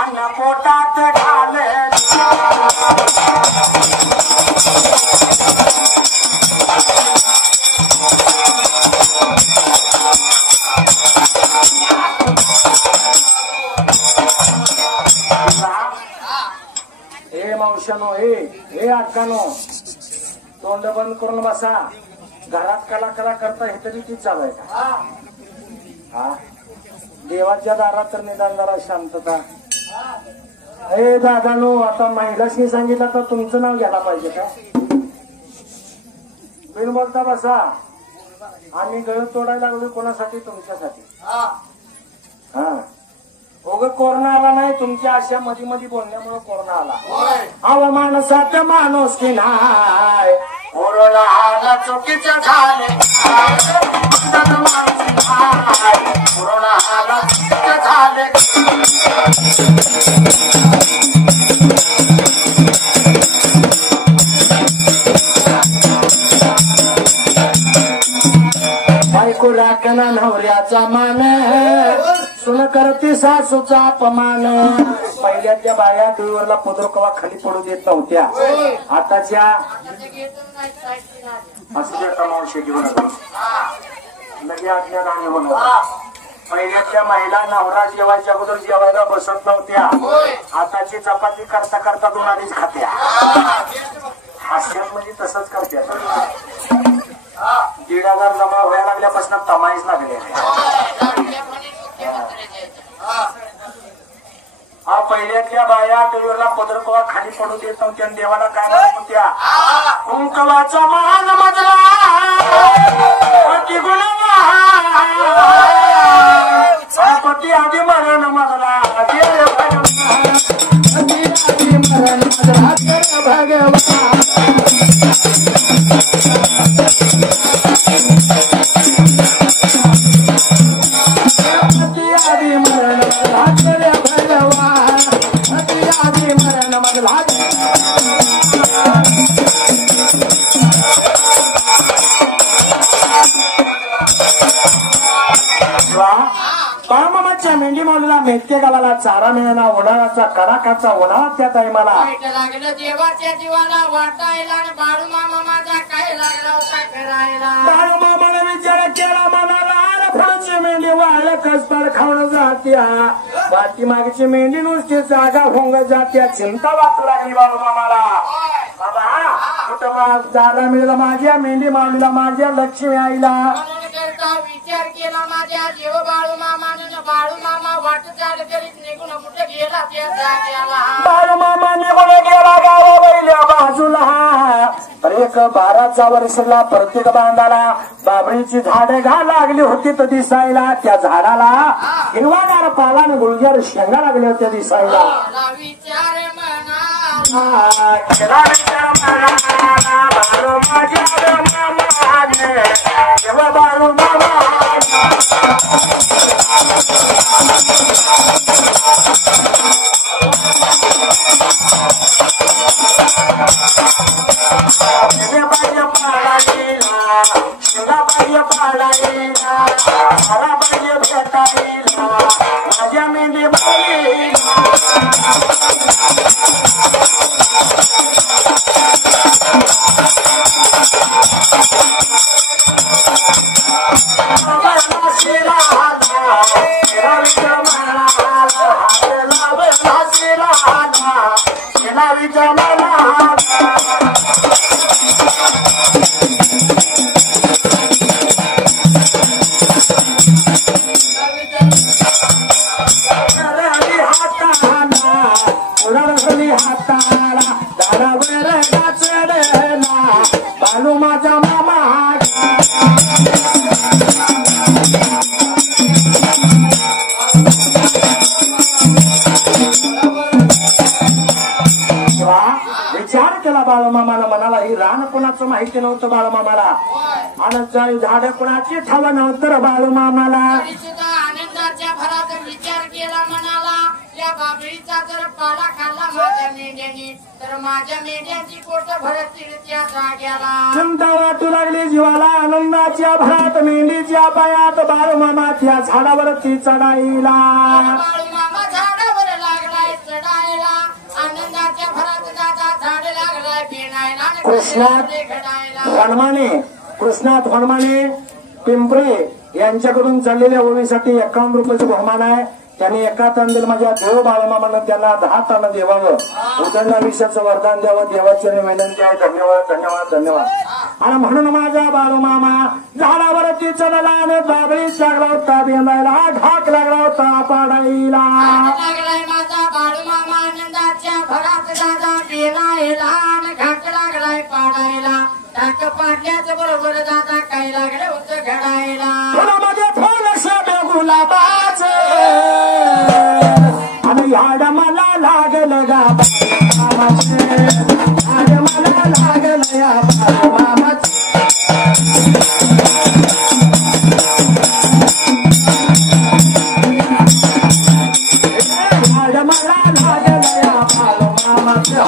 अन्न पोटात घाले हे मावशानो हे अक्कानो तोंड बंद करून बसा. घरात कला करता हे तरी ती चालू आहे का? हा देवाच्या दारात तर निदान जरा शांतता. हे दादानो आता महिलाशी सांगितलं तर तुमचं नाव घ्यायला पाहिजे का? बिन बोलता बसा. आम्ही गळ तोडायला लागलो कोणासाठी? तुमच्यासाठी. हा ओग कोरोना आला नाही तुमच्या अशा मध्ये मध्ये बोलण्यामुळे कोरोना आला. अव माणसात माणूस की नाही कोरोना आला चुकीचं झाले. कोरोना आला चुकीचं झाले. बायको राखना नवऱ्याचा मान सुन करती सासूचा अपमान. पहिल्याच्या बाया टीव्हीवरला पदर कवा खाली पडू देत नव्हत्या. आताच्या असं देता मावशी घेऊन लगे आज्ञादानी होणार. पहिल्याच्या महिला नवरा जेवायच्या अगोदर जेवायला बसत नव्हत्या. आताची चपाती करता करता दोनाडीच खात्या. हास्यात म्हणजे तसंच करत्या. 1,500 जमा व्हायला लागल्यापासून तमाईच लागले. हा पहिल्यातल्या बाया टीव्हीवरला पदरकोवा खाली पडू देत नव्हत्या. देवाला काय म्हणत होत्या? कुंकवाचा मान मजला पती गुण पती आधी मरण मजला मरण मजला भगवान. बाळमामाच्या मेंढी माऊलीला मेथके घालायला चारा मिळाला. उन्हाळ्याचा कडाकाचा उन्हाळा त्या टायमाला लागलं देवाच्या जीवाला वाटायला. बाळूमामा माझा काय लागला होता करायला. बाळूमामाने विचार केला मनाला पुढची मेंढी वाळ कसपार खाऊन जात्या. पाठीमागची मेंढी नुसती जागा होंग जात्या. चिंता वाटू लागली बाळूमामाला. बाबा कुठं जागा मिळाला माझ्या मेंढी माऊलीला माझ्या लक्ष्मी आईला. विचार केला माझ्या देव बाळूमामाने. बाळूमामा वाट चाल करीत निघून कुठे गेला त्या जाग्याला. बाळूमामा निघून गेला गावा बैल्या बाजूला. एक 12 वर्षाला प्रत्येक बांधाला बाबळीची झाडे घा लागली होती तर दिसायला. त्या झाडाला हिरवागार पाला गुळजार शेंगा लागल्या होत्या दिसायला. विचार माझ्या मेंढी बाळूमाचा मामा विचार केला बाळूमामाला. म्हणाला ही रान कोणाचं माहिती नव्हतं बाळूमामाला. आणि झाड कोणाची ठाव नव्हतं बाळूमामाला. आनंदाच्या भरात विचार केला. म्हणाला या बाबळीचा जर पाला खाल्ला माझ्या मेंढ्याने तर माझ्या मेंढ्याची पोट भरतील त्या जाग्याला. चिंता वाटू लागली जीवाला. आनंदाच्या भरात मेंढीच्या पायात बाळूमामाच्या झाडावरती चढाईला. बाळूमामा झाडावर लागलाय चढायला. आनंदाच्या भरात दादा झाड लागलाय पिणायला. कृष्णात हनुमाने पिंपरे यांच्याकडून चाललेल्या ओळीसाठी 51 रुपयाचं बहुमान आहे. त्यांनी एका तांदूळ माझ्या देव बाळमामानं त्यांना 10 तानं देवावं उदंड आयुष्याचं वरदान द्यावं देवाची विनंती आहे. धन्यवाद धन्यवाद धन्यवाद. आणि म्हणून माझा बाळूमामा झाडावरती चढला आणि बाबळीत लागला होता बेंदायला घाक लागला होता पाडायला. लागलाय माझा बाळूमामा आनंदाच्या भरात दादा बेनायला घाट लागलाय पाडायला. टाक पाडल्याच बरोबर दादा काय लागले होतं घडायला. फुलामध्ये फुल शोभे गुलाबाचे आणि याड मला लागलं गा बाळूमामाचे. याड मला लागलं या बाळूमामाचे. याड मला लागलं या बाळूमामाचे.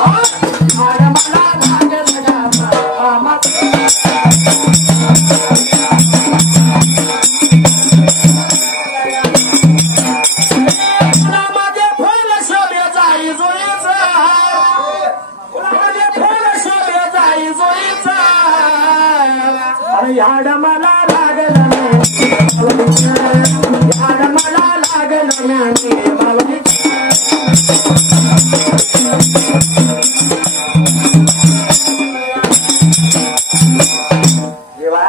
याड मला लागलं या बाळूमामाचे. याड मला लागलं याड मला लागलं देवा.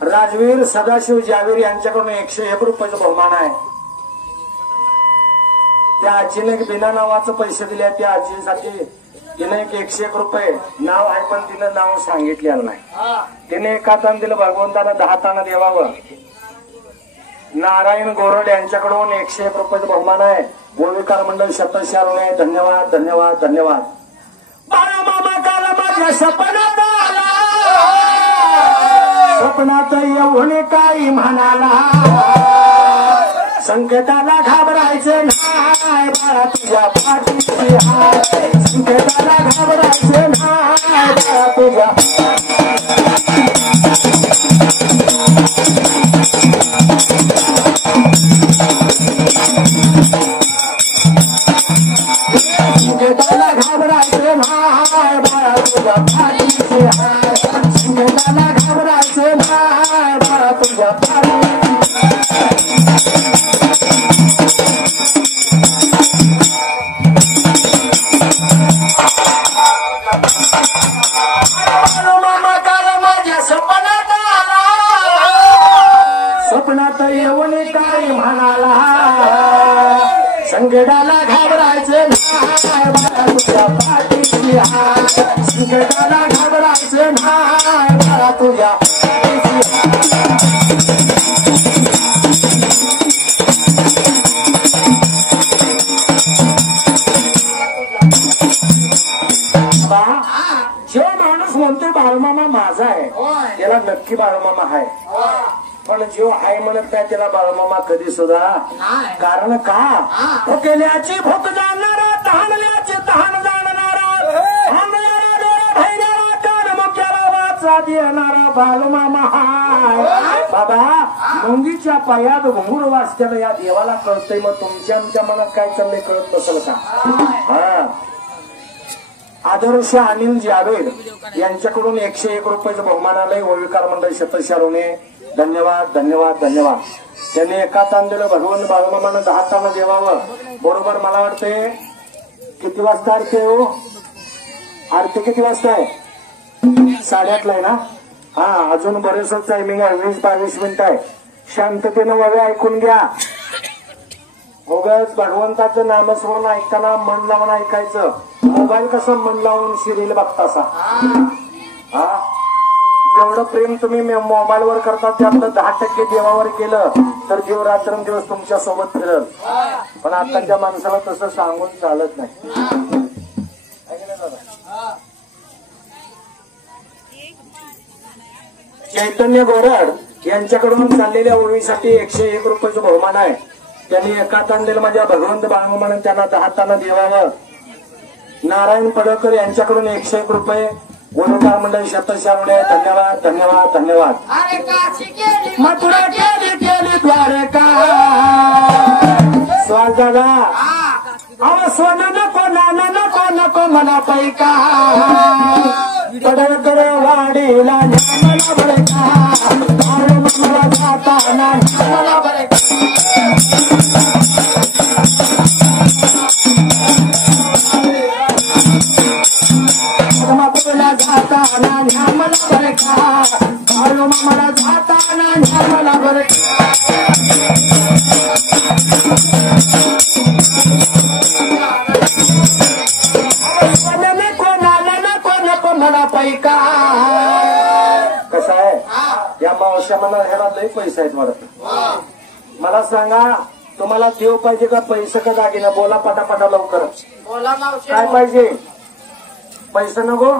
राजवीर सदाशिव जावीर यांच्याकडून 101 रुपयाचं बहुमान आहे. त्या आजीने बिना नावाचं पैसे दिले. त्या आजीसाठी तिने 101 रुपये नाव आहे पण तिनं नाव सांगितलेलं नाही. तिने एका तान दिलं भगवंतानं 10 तानं देवावं. नारायण गोरड यांच्याकडून 101 रुपयाचं बहुमान आहे. गोविकार मंडळ शतशारून आहे. धन्यवाद धन्यवाद धन्यवाद. बाळूमामा काल माझ्या स्वप्नात आला. स्वप्नात येऊन काही म्हणाला. संकटाला घाबरायचे नाही बाळा तुझ्या पाठीशी हाय. संकटाला घाबरायचे नाही बाळा तुझ्या. संकटाला घाबरायचे नाही बाळा तुझ्या पाठीशी हाय. संकटाला घाबरायचे नाही बाळा तुझ्या पाठीशी. स्वप्नात येऊन काही म्हणाला. संकटाला घाबरायचे नाही बाळा तुझ्या पाठीशी हाय. संकटाला घाबरायचे नाही बाळा तुझ्या पाठीशी हाय. जो माणूस म्हणतो बाळूमामा माझा आहे त्याला नक्की बाळूमामा आहे. पण जो आहे म्हणत नाही त्याला बाळूमामा कधी सुद्धा. कारण का भुकेल्याची भूक जाणणारा तहानल्याची तहान जाणणारा भैऱ्याला कान मुक्याला वाचा देणारा बाळूमामा हाय. बाबा मुंगीच्या पायात घुंगूर वाजत्याला या देवाला कळतंय. मग तुमच्या आमच्या मनात काय चाललंय कळत नसेल का. हा आदर्श अनिल जावेद यांच्याकडून 101 रुपयाचं बहुमान आलंय. ओविकार मंडळ शतशारुणे. धन्यवाद धन्यवाद धन्यवाद. त्यांनी एका तान दिलं भगवंत बाळूमामानं 10 तानं देवावं. बरोबर मला वाटते किती वाजता आरती आहे हो. आरती किती वाजता आहे. 8:30 आहे ना. हा अजून बरेच टायमिंग आहे. 20-22 मिनिटं आहे. शांततेनं वगैरे ऐकून घ्या. उगाच भगवंताचं नामस्मरण ऐकताना मन लावून ऐकायचं. मोबाईल कसं मन लावून सिरियल बघतासा. हा जेवढं प्रेम तुम्ही मोबाईलवर करता त्यातलं 10% देवावर केलं तर देव रात्रंदिवस तुमच्या सोबत फिरल. पण आताच्या माणसाला तसं सांगून चालत नाही. चैतन्य गोरड यांच्याकडून चाललेल्या ओळीसाठी 101 रुपयाचं बहुमान आहे. त्यांनी एका तांडेल माझ्या भगवंत बाळूमामानं त्यांना 10 तानं देवावं. नारायण पडळकर यांच्याकडून 101 रुपये. ओविकार मंडळ शतशारुणे. धन्यवाद धन्यवाद धन्यवाद. मथुरा केली केली द्वारका. स्वाल दादा अहो सोनं नको नाना नको नको मला पैका. पडळकर वाडीला मला बळका. जाताना मला बरे तुला जाताना मला बरे का बाळू मामाला जाताना मला बरे पैका कसं आहे या मावश्या मला ह्याला लई पैसा आहेत वाटत मला सांगा तुम्हाला देव पाहिजे का पैसे का दागिना बोला पटापटा लवकर बोला मावशी काय पाहिजे पैसा नको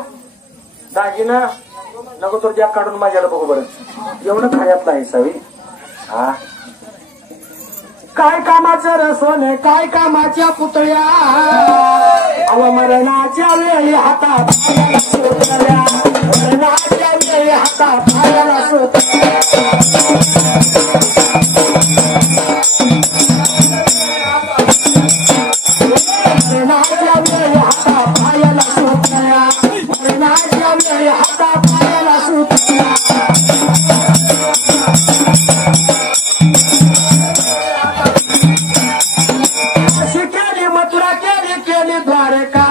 दागिना नको तर द्या काढून माझ्याला बघू बरं एवढं खाण्यात नाही सावी हा काय कामाचं रसोने काय कामाच्या पुतळ्या अवमरणाच्या वेळी हातात सुतळ्या मरणाच्या वेळी हातात पायाला सुतळ्या मरणाच्या वेळी हातात पायाला सुतळ्या मरणाच्या वेळी हातात पायाला सुतळ्या द्वारका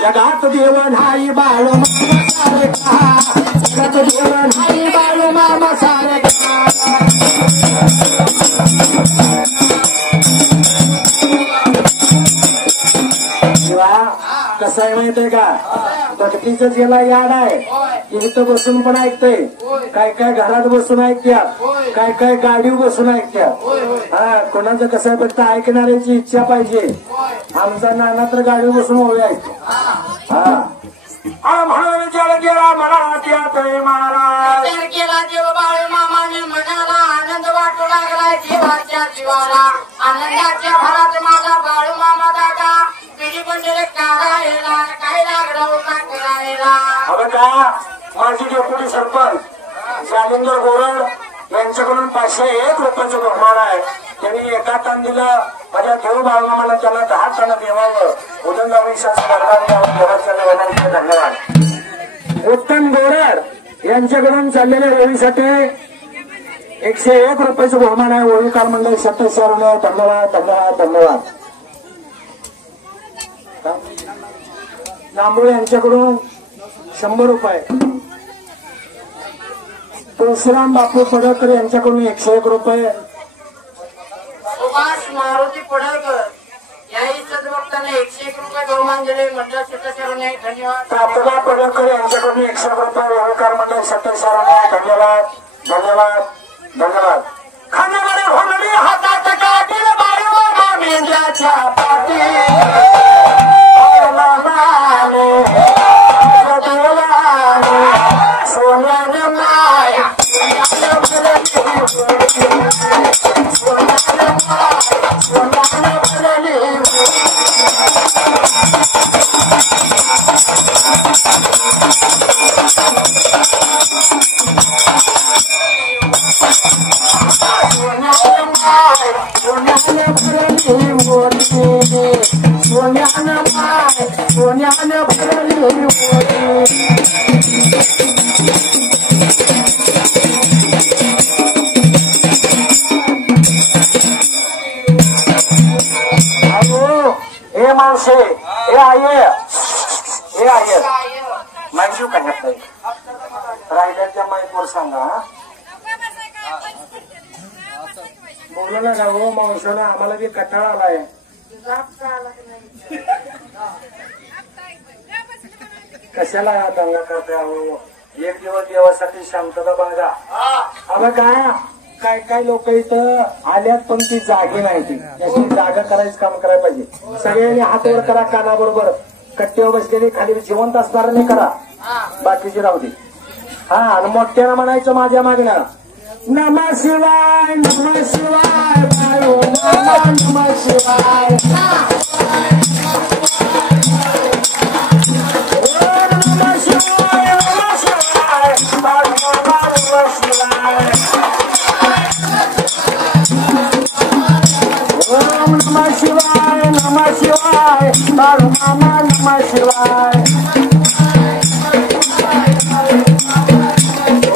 जगात देव नाही बाळू मामा सारे का जगात देव नाही बाळू मामा सारे का कसं आहे माहित आहे का भक्तीचं ज्याला याड आहे इथं बसून पण ऐकतंय काय काय घरात बसून ऐकत्यात काय काय गाडीवर बसून ऐकत्यात हा कोणाचं कसं आहे फक्त ऐकणाऱ्याची इच्छा पाहिजे आमचा नाना तर गाडीवर बसून ओळी ऐकतो हा म्हणून जळ गेला मला येतोय मला केला देव बाळू मामाने मनाला आनंद वाटू लागलाय जीवाच्या जीवाला आनंदाच्या भरात माझा बाळू मामा दादा पिढी बंडले काढायला काय लागलं करायला अगं का माझी डेप्युटी सरपंच जालिंदर गोरड यांच्याकडून 501 रुपयाचं बहुमान आहे त्यांनी एका ताण दिलं माझ्या देव बाळूमामाला त्यांना 10 टन देवावं उदंगाविषयाचं वरदान द्यावं देवाच्या धन्यवाद उत्तम गोरड यांच्याकडून चाललेल्या होळीसाठी 101 रुपयाचं बहुमान आहे होळीकार मंडळ 27 धन्यवाद धन्यवाद धन्यवाद नांबोळे यांच्याकडून 100 रुपये तुळशीराम बापू पडळकर यांच्याकडून 101 रुपये सुभाष मारुती पडळकर या इज्जत वक्ताने 101 रुपये बहुमान दिले मंडळ सत्ताचार्य धन्यवाद प्रार्थना पडळकर यांच्याकडून 100 रुपये होळीकार मंडळ 27 धन्यवाद धन्यवाद धन्यवाद खाण्यामध्ये होणारी हातात काठी बाळू मेंढ्याच्या पाठी सोन्याने माया सोन्याने भरली सोन्याने भरली हे माणसे हे आहे माहिती काय नाही रायडरच्या माईकवर सांगा बोलू नका हो माणसाला आम्हाला बी कटाळा आलाय कशाला दंगा करताय हो एक दिवस देवासाठी शांतता बाळगा अगं काय काय लोक इथं आल्यात पण ती जागी नाही ती त्याची जागा करायचं काम करायला पाहिजे सगळ्यांनी हातवर करा कानाबरोबर कट्ट्यावर बसलेली खाली जिवंत असणाऱ्याने करा बाकीची राहू दे हा आणि मोठ्यानं म्हणायचं माझ्या मागणं नमः शिवाय नमः शिवाय बाळू मामा नमः शिवाय नमः शिवाय बाळू मामा नमः शिवाय ओम नमः शिवाय बाळू मामा नमः शिवाय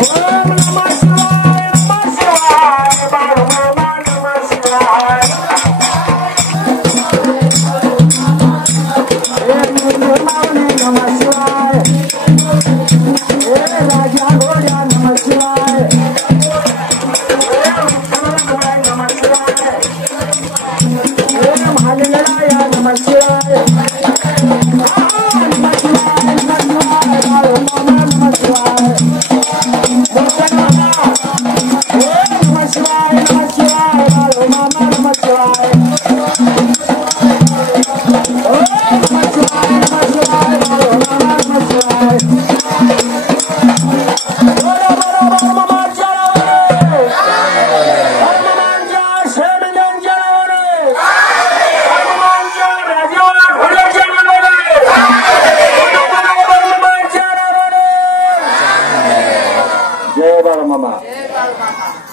ओम नमः शिवाय नमः शिवाय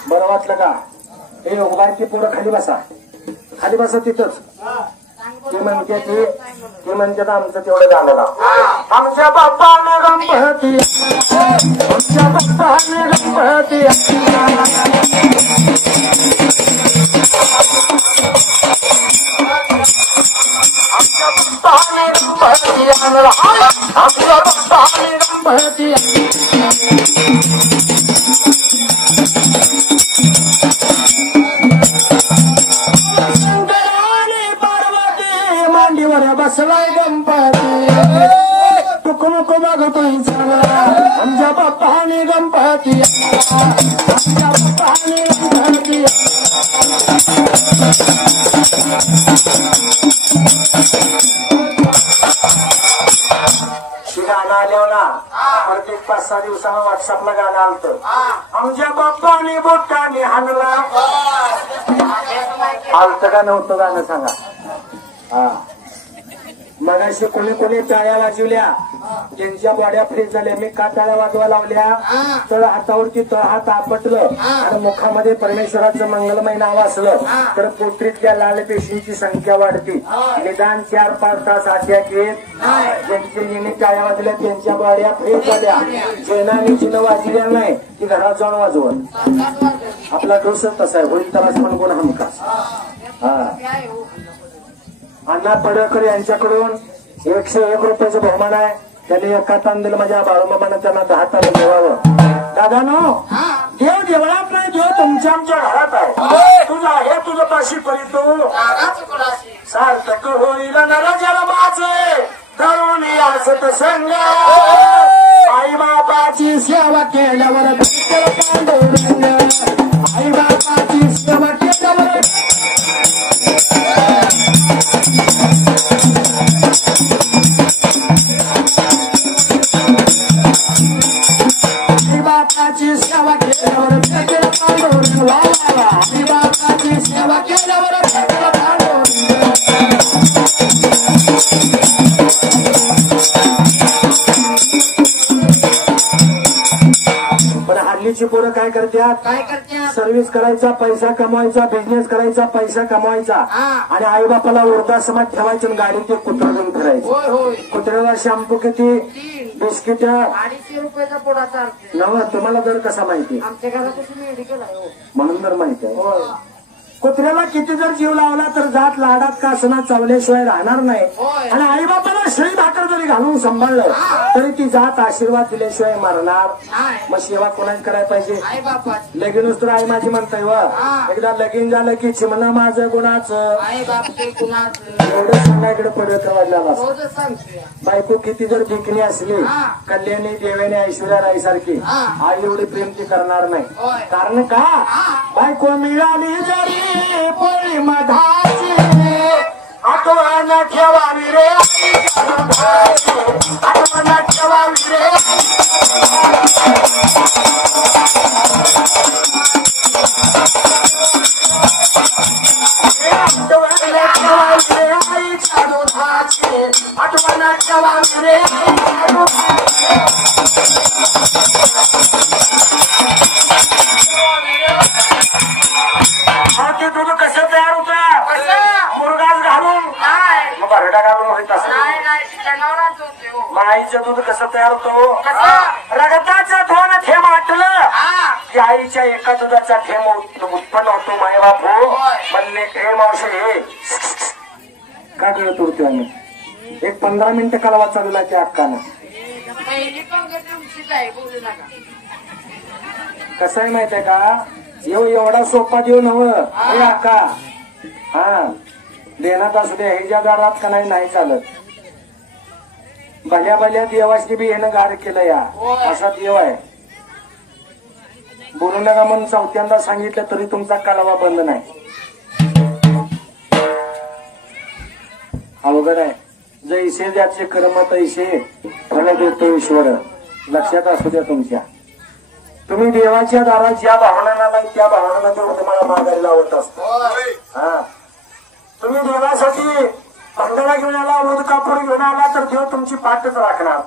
बरं वाटलं का? हे उभायची पोरं खाली बसा तिथंच. ते म्हणतात आमचं तेवढं झालं ना. आमच्या बाप्पाने गणपती आमच्या बाप्पाने गणपती आमच्या बाप्पाने गणपती बसलाय गणपती तुक नको बघतोय आमच्या बाप्पाने गणपती आमच्या बाप्पाने गणपती गाणं आल्यावर ना प्रत्येक 5-6 दिवसानं व्हॉट्सअपला गाणं आलतं. आमच्या बाप्पाने बोटाने हाणला. आलतं का नव्हतं गाणं सांगा. हा मगाशी कोणी टाळ्या वाजवल्या त्यांच्या बॉड्या फ्रेश झाल्या. मी का टाळ्या वाजवा लावल्या तर हातावरती तळहात आपटलं आणि मुखामध्ये परमेश्वराचं मंगलमय नाव असलं तर पोटरीतल्या लाल पेशींची संख्या वाढते. निदान 4-5 तास आट्या घेत ज्यांनी टाळ्या वाजवल्या त्यांच्या बॉड्या फ्रेश झाल्या. जेनाने जिनं वाजल्या नाही ती घरात जाऊन वाजवत. आपला डोसच तसा आहे. होईल तरास पण कोण हमखास. हा अण्णा पडळकर यांच्याकडून 101 रुपयाचं बहुमान आहे. त्यांनी एका तान दिलं माझ्या बाळूमामानं त्यांना 10 तान देवावं. दादानो देव देवळात नाही देव तुमच्या आमच्या घरात आहे. तुझा हे तुझं पाशी परितो सार्थक होईल नराच्याला माझे धरून असत संग. आई बापाची सेवा केल्यावर आई बापाची सेवा केल्यावर बापाची सेवा केल्यावर बापाची सेवा केल्यावर पण हल्लीची पोरं काय करतात? सर्व्हिस करायचा पैसा कमवायचा, बिझनेस करायचा पैसा कमवायचा आणि आई बापाला वृद्धाश्रमात ठेवायचं आणि गाडीत ते कुत्रा घेऊन फिरायचं. कुत्र्याला शॅम्पू किती, बिस्किट 250 रुपयाचा पोडा चालते. नव तुम्हाला दर कसा माहिती? आमच्या घरात मेडिकल आहे म्हणून दर माहिती आहे. कुत्र्याला किती जर जीव लावला तर जात लाडात कासना चावल्याशिवाय राहणार नाही. आणि आई बापाला शिळी भाकर जरी घालून सांभाळलं तरी ती जात आशीर्वाद दिल्याशिवाय मरणार. मग सेवा कोणाची करायला पाहिजे? लगीनच तर आई माझी म्हणताय व एकदा लगीन झालं की चिमणा माझं गुणाचं एवढं सांगायकडे पडत वाढला. बायको किती जर बिकणी असली कल्याणी देवेने ऐश्वर्या राई सारखी आई एवढी प्रेम ती करणार नाही. कारण का? बायको मिळाली जरी पोळी मधाची आठवण ठेवावी रे आठवण ठेवावी रे. आईच्या दुधाची आठवण ठेवावी रे. ते दूध कसं तयार होतं? मुरगास घालून मग भरडा घालून होत असं. आईचं दूध कसं तयार होतो? रगताचं धोन थेंब आटलं की आईच्या एका दुधाचा थेंब उत्पन्न होतो. माय बापू म्हणले हे मावशी हे का कळत उरतो आम्ही. एक 15 मिनिटं कालवा चालला त्या अक्कानं. कसं आहे माहित आहे का? एवढा सोपा देऊ नव हे अक्का. हा देण्यात असू द्या ह्याच्या दारात का नाही चालत. भल्या भल्या देवाशी बी ह्यानं गार केलं या असा देव आहे. बोलू नका म्हणून चौथ्यांदा सांगितलं तरी तुमचा कालवा बंद नाही. अवघड आहे. जैसे ज्याचे कर्म तैसे फल देतो ईश्वर. लक्षात असू द्या तुमच्या. तुम्ही देवाच्या दारात ज्या भावनाला नाही त्या भावनाला तुम्हाला मागायला आवडत असत. हा तुम्ही देवासाठी भंडारा घेऊन आला मध कापूर घेऊन आला तर देव तुमची पाठच राखणार.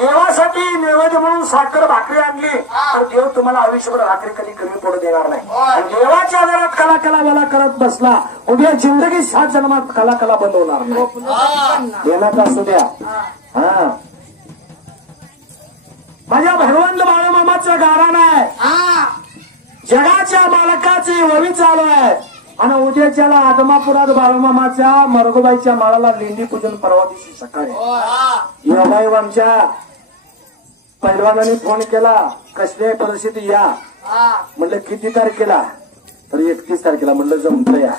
देवासाठी नैवेद्य म्हणून साखर भाकरी आणली तर देव तुम्हाला आयुष्यभर भाकरी कधी कमी पडू देणार नाही. आणि देवाच्या दारात कला कला मला करत बसला उद्या जिंदगी 7 जन्मात कला कला बंद होणार नाही. देण्यात असू द्या. हा माझ्या भगवंत बाळूमामाचं गारण आहे. जगाच्या मालकाची ववी चालू आहे. आणि उद्याच्याला आदमापुरात बाळूमामाच्या मरगोबाईच्या माळाला लेंडी पूजन परवा दिवशी सकाळी. योगायोग आमच्या पैलवानाने फोन केला कसल्या परिस्थिती या. म्हटलं किती तारखेला तर 31 तारखेला. म्हटलं जमतं या.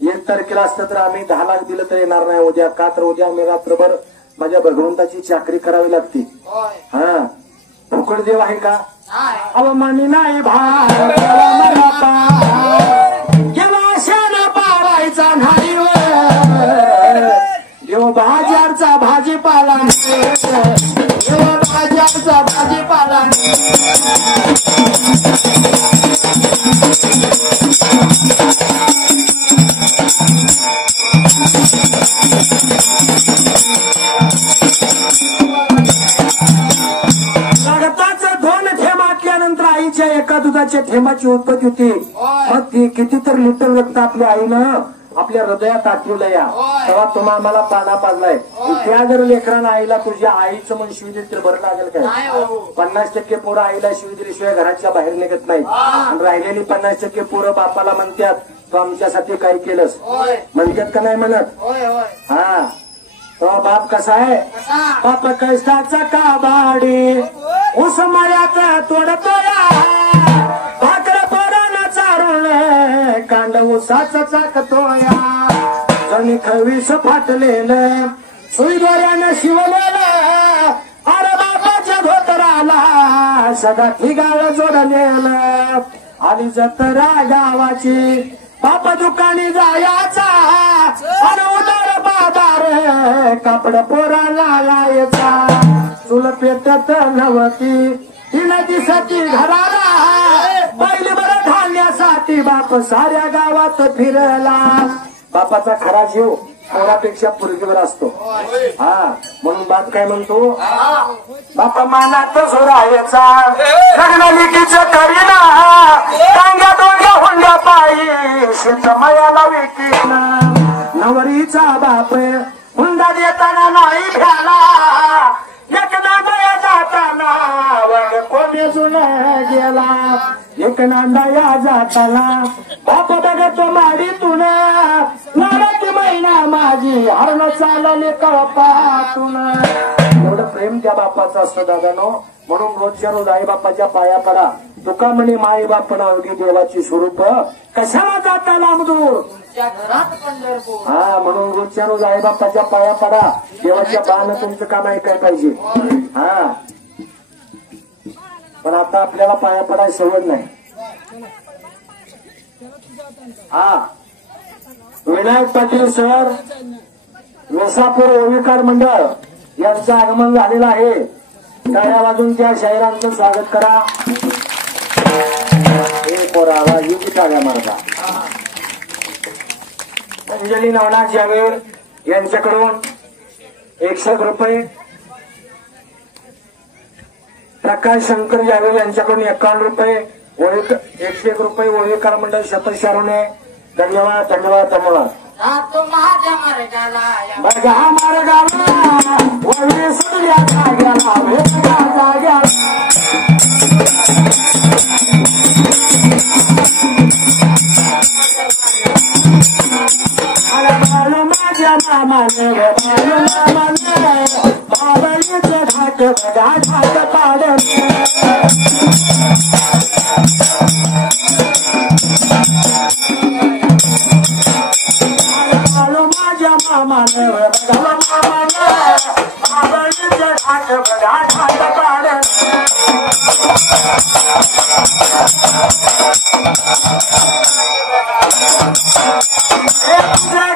1 तारखेला असतं तर आम्ही 10 लाख दिलं तर येणार नाही उद्या. का तर उद्या आम्ही रात्रभर माझ्या भगवंताची चाकरी करावी लागते. हा फुकट देव आहे का. अवमानी नाही पावायचा नाही देव बाजारचा भाजीपाला. देव बाजारचा भाजीपाला. आईच्या एका दुधाच्या थेंबाची उत्पत्ती होती. मग ती कितीतरी लिटर रक्त आपल्या आईनं आपल्या हृदयात आठवलं या. तेव्हा तुम्हा आम्हाला पाना पाजलाय. त्या जर लेकरांना आईला तुझ्या आईचं मन शिव दिली तर बरं लागेल काय. 50% पोरं आईला शिव दिल्याशिवाय घराच्या बाहेर निघत नाही. आणि राहिलेली 50% पोरं बापाला म्हणतात तू आमच्यासाठी काय केलंस म्हणतात का नाही म्हणत. हा तो बाप कसा आहे. बाप कष्टाचा काबाडी ऊस मळ्यात तोडतोया. भाकर पोरानं चारून कांड ऊसाचा चाकतोया. जणी खवीस फाटलेलं सुईद्वाऱ्यानं शिवलेलं. अरे बापाच्या धोतराला सदा ठिगाळ जोडलेलं. आली जत्रा गावाची बाप दुकानी जायाचा. आणि उदार बाजार कापड पोराला लायचा. चुल पेटत नव्हती 3 दिवसाची घराला. बैल बरं धान्यासाठी बाप साऱ्या गावात फिरला. बापाचा खरा जीव पोरापेक्षा पोरगीवर असतो. हा म्हणून बाप काय म्हणतो. बापा मानात सोरायचा लग्न लिखीचं करीना. टांग्या डोंग्या हुंड्या पायी शेतमयाला विकीना. नवरीचा बाप हुंडा देताना नाही भ्याला. एक नांदया जाताना वग कोणी जुन गेला. एक नांदया जाताना बाप बघतो माडीतून. लाडकी महिना माझी हरण चालले कळपातून. एवढं प्रेम त्या बापाचं असतं दादानो. म्हणून रोजच्या रोज आई बापाच्या पाया पडा. तुका म्हणे माई बापना अवघी देवाची स्वरूप कशाला जाता लांब दूर. हा म्हणून रोजच्या रोज आई बापाच्या पाया पडा. देवाच्या बाण तुमचं काम ऐकाय पाहिजे. हा पण आता आपल्याला पाया पडायची सवड नाही. हा विनायक पाटील सर वेसापूर ओविकार मंडळ यांचं आगमन झालेलं आहे. टाळ्या वाजून त्या शाहिरांचं स्वागत करा. हे पोराला युती टाळ्या मारता. अंजली नवनाथ जावेर यांच्याकडून 100 रुपये. प्रकाश शंकर जावेर यांच्याकडून 51 रुपये. 101 रुपये ओळीकार मंडळ शतशारुने. धन्यवाद धन्यवाद धन्यवाद. बघा मार्गाला वळी सुटल्या जाग्याला भेटला जाग्याला. बाळू माझ्या मामाने बाळू मामाने बाबळीचं ढाक बघा ढाक पाडलं. बाळू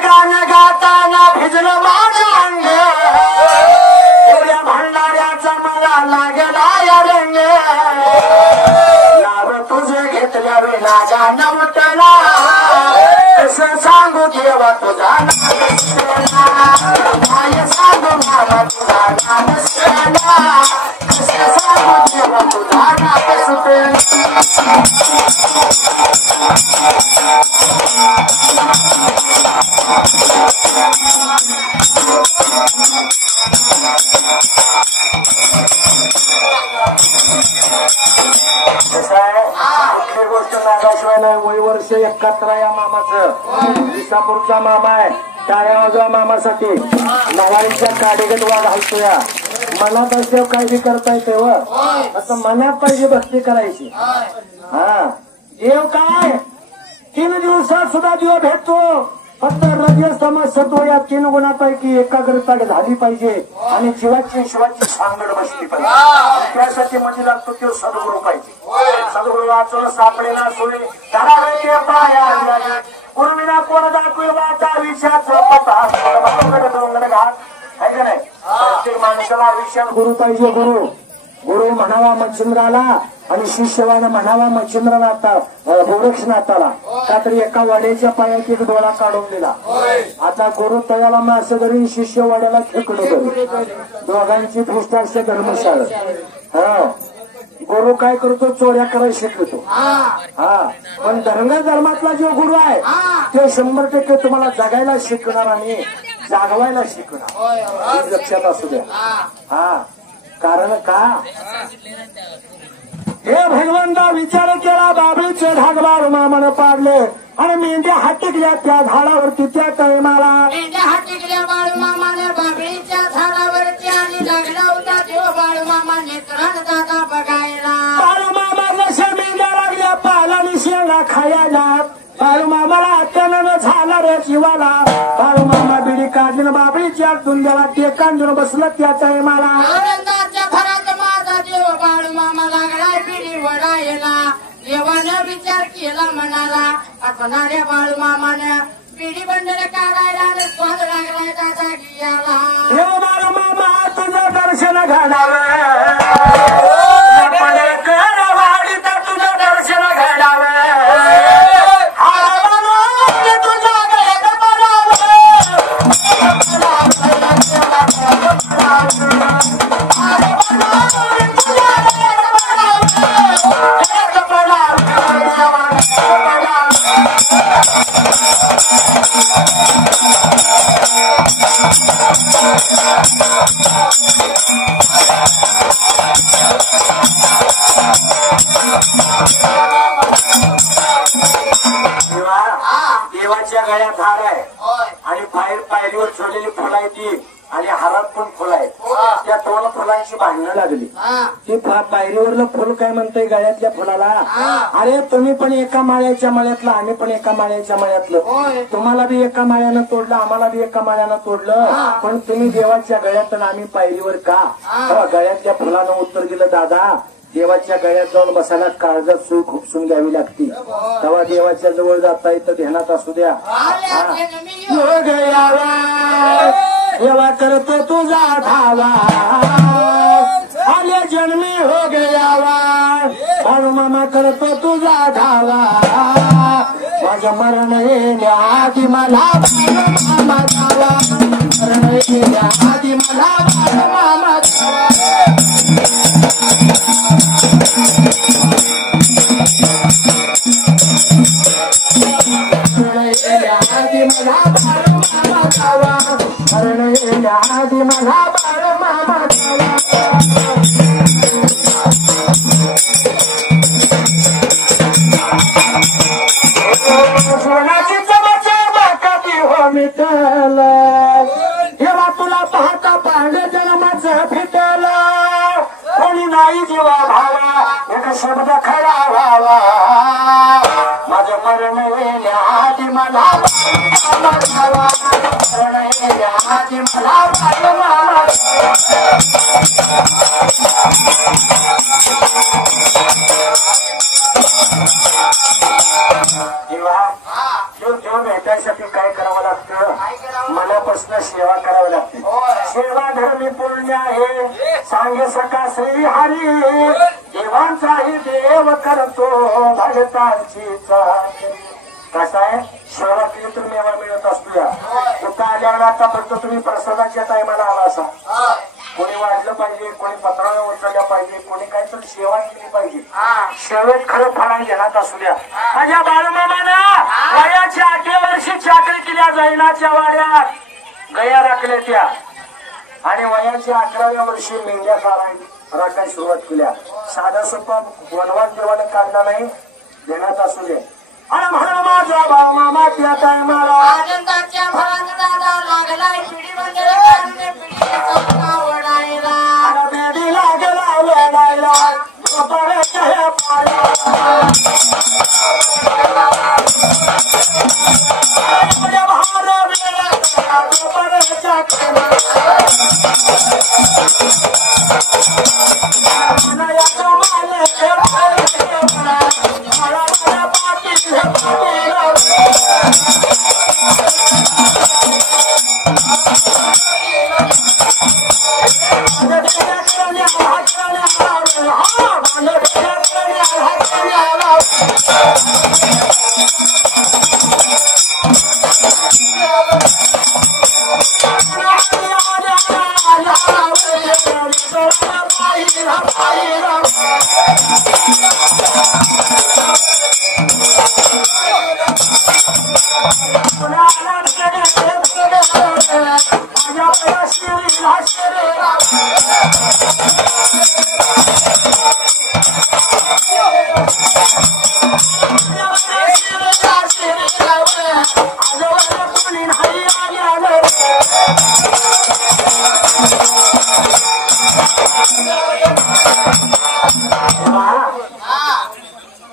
गाणं गाताना भिजलं माझं अंग उड्या भांडाऱ्याचा मला लागला या रंग नाव तुझं घेतल्या विना गाणं उठला कसं सांगू देवा तुझा काय सांगू मामा तुझा नाम सुटला कसं सांगू देवा तुझा नाम सुटला कुठली गोष्ट नागाशिवाय नाही वय वर्ष 71 या मामाचं विसापूरचा मामा आहे टाळ्या वाजवा मामासाठी नवारीच्या काडीगत वाघ घालतोया मनात असल्यावर काय बी करता येते व असं मनात पाहिजे भक्ती करायची हा देव काय 3 दिवसात सुद्धा देव भेटतो फक्त रज समाज सत्व या 3 गुणापैकी एकाग्रता झाली पाहिजे आणि शिवाची सांगड बसली पाहिजे त्यासाठी मध्ये लागतो तो सद्गुरू पाहिजे सद्गुरू वाचून सापडेला सोयी धरावे पाया गुरुविना कोण दाखवे वाचा विषयाचं पता डोंगर घाट आहे का नाही प्रत्येक माणसाला विषयात गुरु पाहिजे गुरु म्हणावा मच्छिंद्राला आणि शिष्यवानं म्हणावा मच्छिंद्रनाथा गोरक्षनाथाला का तरी एका वाड्याच्या पायात एक डोळा काढून दिला आता गुरु तयाला मग असं करीन शिष्य वाड्याला खेकडं करी दोघांची दृष्ट असते धर्मशाळा हा गुरु काय करतो चोऱ्या करायला शिकवतो हा पण धर्मातला जो गुरु आहे तो 100% तुम्हाला जगायला शिकणार आणि जागवायला शिकणार लक्षात असू द्या हा कारण का हे भगवंता विचार केला बाबळीचे ढागबार मामानं पाडले आणि मेंढ्या हटकल्या त्या झाडावरती त्या टायमाला मेंढ्या हटकल्या बाळूमामाने बाबळीच्या झाडावरती आणि लागला होता देव बाळूमामाने तरण दादा बघायला बाळूमामा जशा मेंढ्या लागल्या पालाने शेंगा खायला बाळूमामाला अत्यानं झाला रे जीवाला बाळूमामा बिडी काढली बाबळीच्या दुंद्याला टेकान देऊन बसलं त्या टायमाला आनंदाच्या भरात माझा देव बाळूमामा लागलाय बिडी वडायला देवानं विचार केला म्हणाला असणाऱ्या बाळूमामाने बिडी बंडल काढायला आणि स्वाद लागलाय दादा गियाला हे बाळूमामा तुझं दर्शन घडावं तुझं दर्शन घडावं देवाच्या गळ्यात हार आहे आणि बाहेर पायरीवर ठेवलेली फुलं आहे ती आणि हारात पण फुलं आहेत त्या 2 फुलांची भांडणं लागली ती पायरीवरलं फुल काय म्हणतंय गळ्यातल्या फुलाला अरे तुम्ही पण एका माळ्याच्या मळ्यातलं आम्ही पण एका माळ्याच्या मळ्यातलं तुम्हाला बी एका माळ्यानं तोडलं आम्हाला बी एका माळ्यानं तोडलं पण तुम्ही देवाच्या गळ्यात आणि आम्ही पायरीवर का गळ्यातल्या फुलानं उत्तर दिलं दादा देवाच्या गळ्यात जाऊन बसायला काळजात सुई खुपसून घ्यावी लागते तेव्हा देवाच्या जवळ जाता येतं ध्यानात असू द्या देवा करतो तुझा धावा आले जन्मी हो गयावा बाळूमामा करतो तुझा धावा माझं मरण येण्या आधी मला बाळूमामा धावा मरण येण्या आधी मला बाळूमामा आधी मला बाळूमामा धावा मरण येण्या आधी मला बाळूमामा धावा सोनाची चमचा कधी हो मिटल हेवा तुला पाहता पांडे जन्माचं फिटल कोणी नाही जीवा भावा एक शब्द खरा व्हावा माझं मरण येण्या आधी मला मामा आजी मला मामा जेव्हा भेटायसाठी काय करावं लागतं मनापासून सेवा करावी लागते सेवा धर्मी पुण्य आहे सांगे सका श्री हरी देवांचाही देव करतो भगतांची कसा आहे सेवा केली तर मेवा मिळत असतो या तुका आल्यावर आता फक्त तुम्ही प्रसादाच्या टायमाला आला असा कोणी वाढलं पाहिजे कोणी पत्राला उचलल्या पाहिजे कोणी काहीतरी सेवा केली पाहिजे सेवेत खरं फळा घेण्यात असू द्या माझ्या बाळूमामानं वयाच्या 8व्या वर्षी चाकरी केल्या जैनाच्या वाड्यात गया राखल्या त्या आणि वयाच्या 11व्या वर्षी मेंढ्या राखायला सुरुवात केल्या साधा सोपा वनवास देवानं काढला नाही देण्यात असू दे आणि म्हणून माझा बाळूमामा त्या टायमाला आनंदाच्या भरात दादा लागलाय पिढी बंदरे पिढी वडायला बेडी लागला लढायला परच्या पाया भार परच्या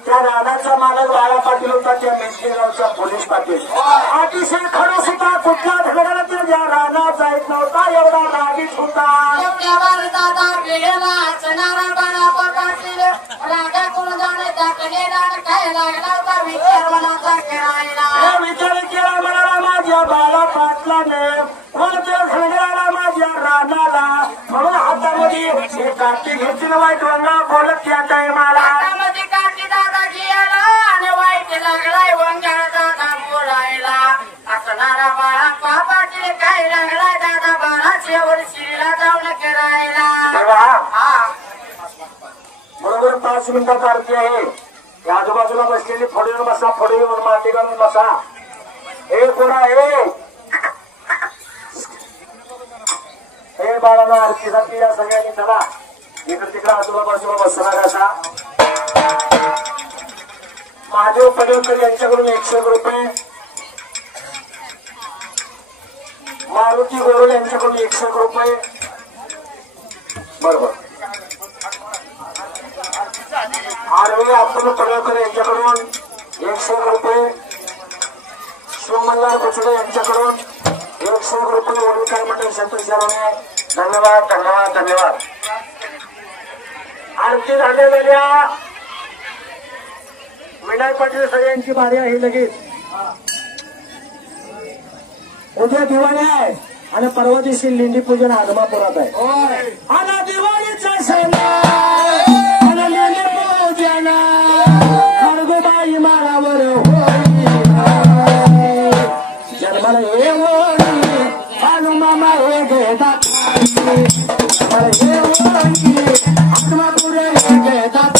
त्या राधाचा मालक बाळा पाटील होता त्या मेंढेगावचा पोलीस पाटील अतिशय खडूस होता कुठल्या धडाला त्या राणा जायत नव्हता एवढा रागीत होता दादा गेलेला सणारा बाळा पाटील रागा कोण जाणे दाखले राग काय लागला होता विचार मनाचा खेळायला विचार केला म्हणाला माझ्या बाळा पाटलाने कोणत्या सगळ्याला माझ्या राणाला म्हणून हातामध्ये काठी घेतली वाईट रंगा बोलत त्या टायमाला हातामध्ये काठी दादा घ्यायला आणि वाईट लागलाय वंगा दादा बोलायला असणारा बाळा पाटील काय लागलाय दादा बाळाच्या वर्षीला जाऊन करायला बरोबर 5 मिनिटात आरती आहे या आजूबाजूला बसलेली फळे येऊन बसा फळे येऊन माती घालून बसा हे कोणा हे बाळाला आरतीसाठी या सगळ्यांनी चला इकडे तिकडे आजूबाजूला बसणार असा महादेव पडेलकर यांच्याकडून 100 रुपये मारुती गोरोल यांच्याकडून 100 रुपये बरोबर आरवे अब्दुल पडेलकर यांच्याकडून 100 रुपये शिवमल्हार कुचडे यांच्याकडून 100 रुपये वडीलकार मंडळ संतोष शर्मा धन्यवाद धन्यवाद धन्यवाद आरती झाल्या विनायक पाटील सर यांची बारी आहे लगेच उद्या दिवाळी आहे आणि परवा दिवशी लिंडी पूजन आदमापुरात आहे आणि दिवाळीचा सण आणि लिंडी पूजन हरगोबाई माळावर जन्माला येऊन बाळूमामा हे घेतात आदमापुर हे घेतात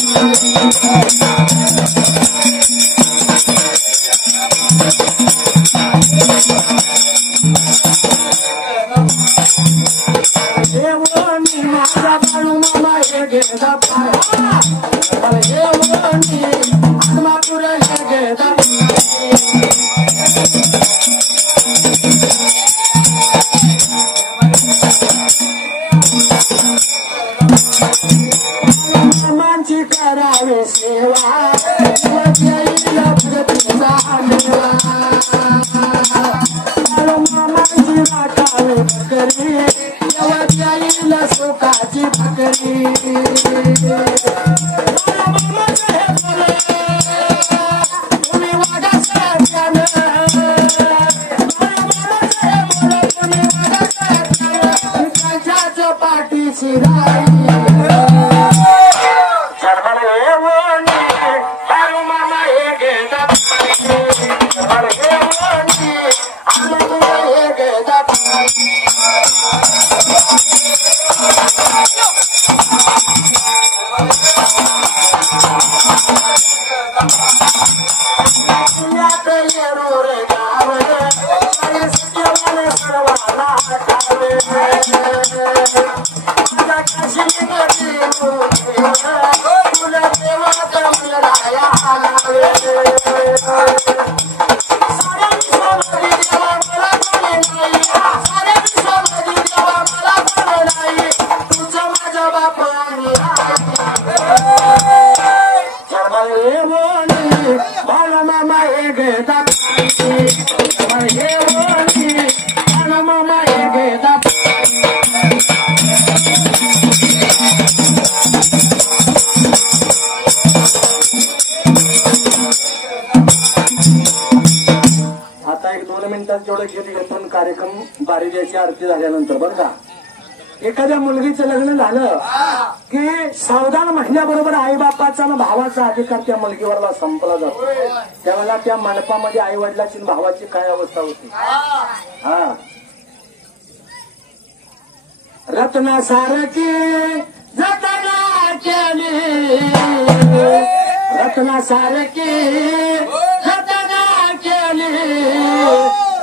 माझा बाळूमामा हे घेतात आदमापुर हे घेतात मामांची करावे सेवा सोन्याची गाई जन्माला येऊन बाळू मामा हे घेतात जन्माला येऊन हे घेतात जेवढं गीत घेतून कार्यक्रम बारी द्यायची आरती झाल्यानंतर बरं का एखाद्या मुलगीचं लग्न झालं की सावधान महिन्याबरोबर आई बापाचा आणि भावाचा अधिकार त्या मुलगीवरला संपला जातो त्यावेळेला त्या मंडपामध्ये आई वडिलाची भावाची काय अवस्था होती हा रत्नासारखी जतना केली रत्नासारखी जतना केली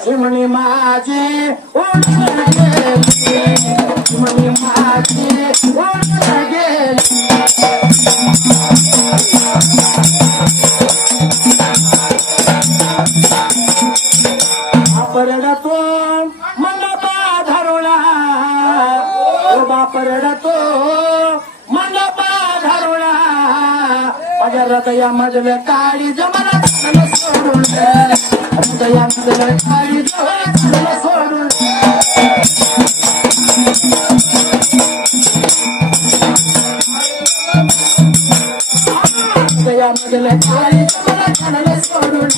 चिमणी माझी उडून गेली चिमणी माझी उडून गेली परडतो मंडपा धरुणा परडतो मंडपा धरुणा माझ्या हृदयामधलं काळी जमला सोडून हृदयामधलं काळी जमला सोडून हृदयामधलं काळी जमला सोडून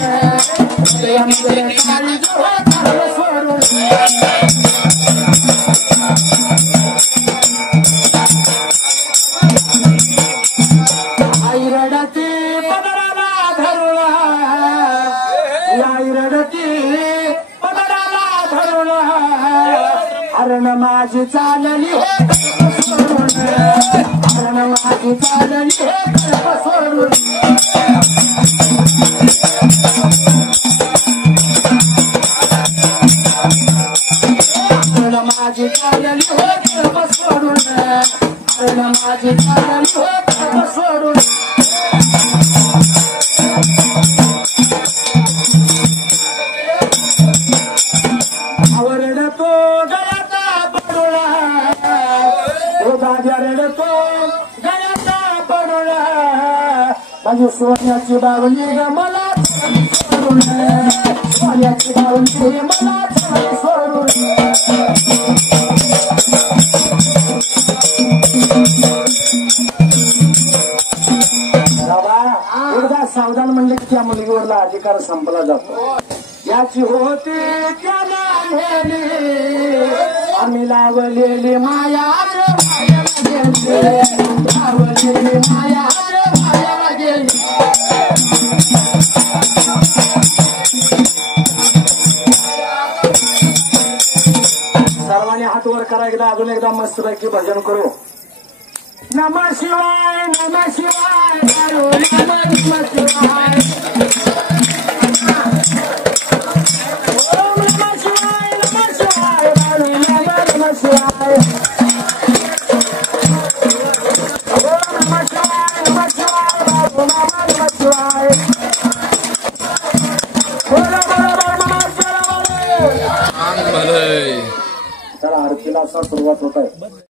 हृदयामधलं काळी जमला सोडून आई रडते पदराला धरुणा आई रडते पदराला धरुणा हरण माझी चालली सोडून हरण माझी चालली सोडून हरण माझी चालली सोडून हरण माझी चालली सोडून रडतो गळ्याचा पडोळा तो दाद्या रडतो गळ्याचा पडोळा माझी सोन्याची बावली ग मला सोडून सोन्याची बावली मला सोडून एकदा सावधान म्हणले की त्या मुलगीवरला अधिकार संपला जातो याची होती त्याला आम्ही लावलेली माया लावलेली माया गेली सर्वांनी हात वर करा एकदा अजून एकदा मस्तपैकी भजन करू नमः शिवाय नमः शिवाय नमः शिवाय ओम नमः शिवाय नमः शिवाय नमः शिवाय ओम नमः शिवाय नमः शिवाय नमः शिवाय बोला बोला नमः शिवाय चला आरतीला असा सुरुवात होत आहे.